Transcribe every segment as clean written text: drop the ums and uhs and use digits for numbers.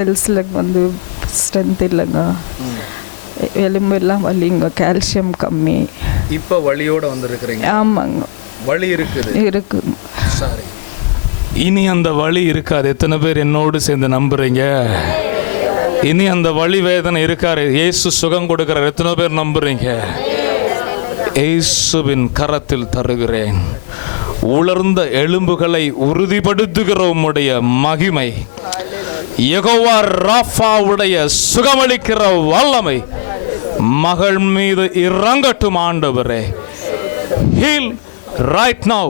செல்ஸில் வந்து ஸ்ட்ரென்த் இல்லைங்க, எலும்பெல்லாம் வலிங்க, கால்சியம் கம்மி. இப்போ வலியோட வந்திருக்கிறீங்க? ஆமாங்க, வலி இருக்குங்க. சரி, இனி அந்த வலி இருக்காது. எத்தனை பேர் என்னோடு சேர்ந்து நம்புறீங்க? இனி அந்த வலி வேதனை இருக்காரு. இயேசு சுகம் கொடுக்கிறார். எத்தனை பேர் நம்புறீங்க? இயேசுவின் கரத்தில் தருகிறேன். உலர்ந்த எலும்புகளை உறுதிப்படுத்துகிற உம்முடைய மகிமை, யெகோவா ராஃபாவுடைய சுகமளிக்கிற வல்லமை மகள் மீது இறங்கட்டும் ஆண்டவரே. Heal right now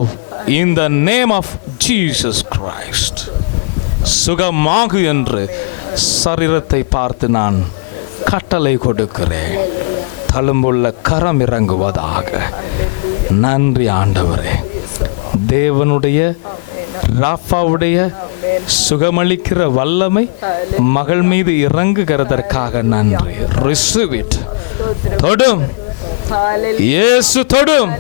in the name of Jesus Christ. சுகமாகு என்று சரீரத்தை பார்த்து நான் கட்டளை கொடுக்கிறேன். தழும்புள்ள கரம் இறங்குவதாக. நன்றி ஆண்டவரே. தேவனுடைய ராஃபாவுடைய சுகமளிக்கிற வல்லமை மகள் மீது இறங்குகிறதற்காக நன்றி. Receive it. தொடும் இயேசு, தொடும்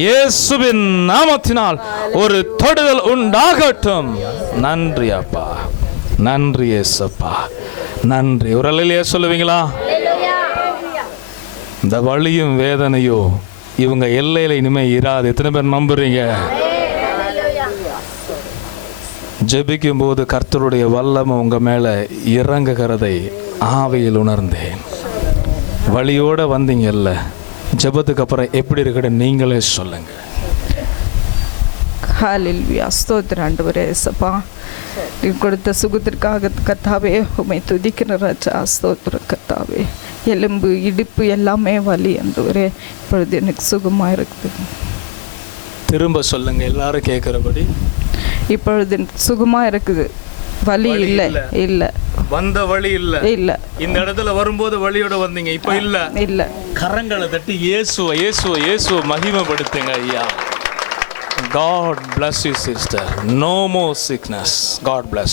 இயேசுவின் நாமத்தினால் ஒரு தொடுதல் உண்டாகட்டும். நன்றி அப்பா, நன்றி இயேசுப்பா, நன்றி. ஒரு அல்லேலூயா சொல்லுவீங்களா? இந்த வலியும் வேதனையோ இவங்க எல்லையில இனிமே இராது. எத்தனை பேர் நம்புறீங்க? ஜெபிக்கும் போது கர்த்தருடைய வல்லமை உங்க மேல இறங்குகிறதை ஆவியில் உணர்ந்தேன். வழியோட வந்தீங்கல்ல, ஜெபத்துக்கு அப்புறம் எப்படி இருக்குன்னு நீங்களே சொல்லுங்க. ஹல்லேலூயா, ஸ்தோத்திரம் ஆண்டவரே. இயேசுப்பா, நீ கொடுத்த சுகத்திற்காக கர்த்தாவே உம்மை துதிக்கிற ராஜா. ஸ்தோத்திரம் கர்த்தாவே. எலும்பு இடுப்பு எல்லாமே வலி ஆண்டவரே, இப்பொழுது எனக்கு சுகமாக இருக்குது. திரும்ப சொல்லுங்க எல்லாரும் கேட்கிறபடி. இப்பொழுது சுகமாக இருக்குது, வலி இல்லை. இல்லை, வந்த வழி இல்ல. இல்லை, இந்த இடத்துல வரும்போது வழியோட வந்தீங்க, இப்போ இல்ல. இல்லை. கரங்களை தட்டி இயேசுவை இயேசுவை இயேசுவை மகிமைப்படுத்துங்க ஐயா. God bless you sister. No more sickness. God bless you.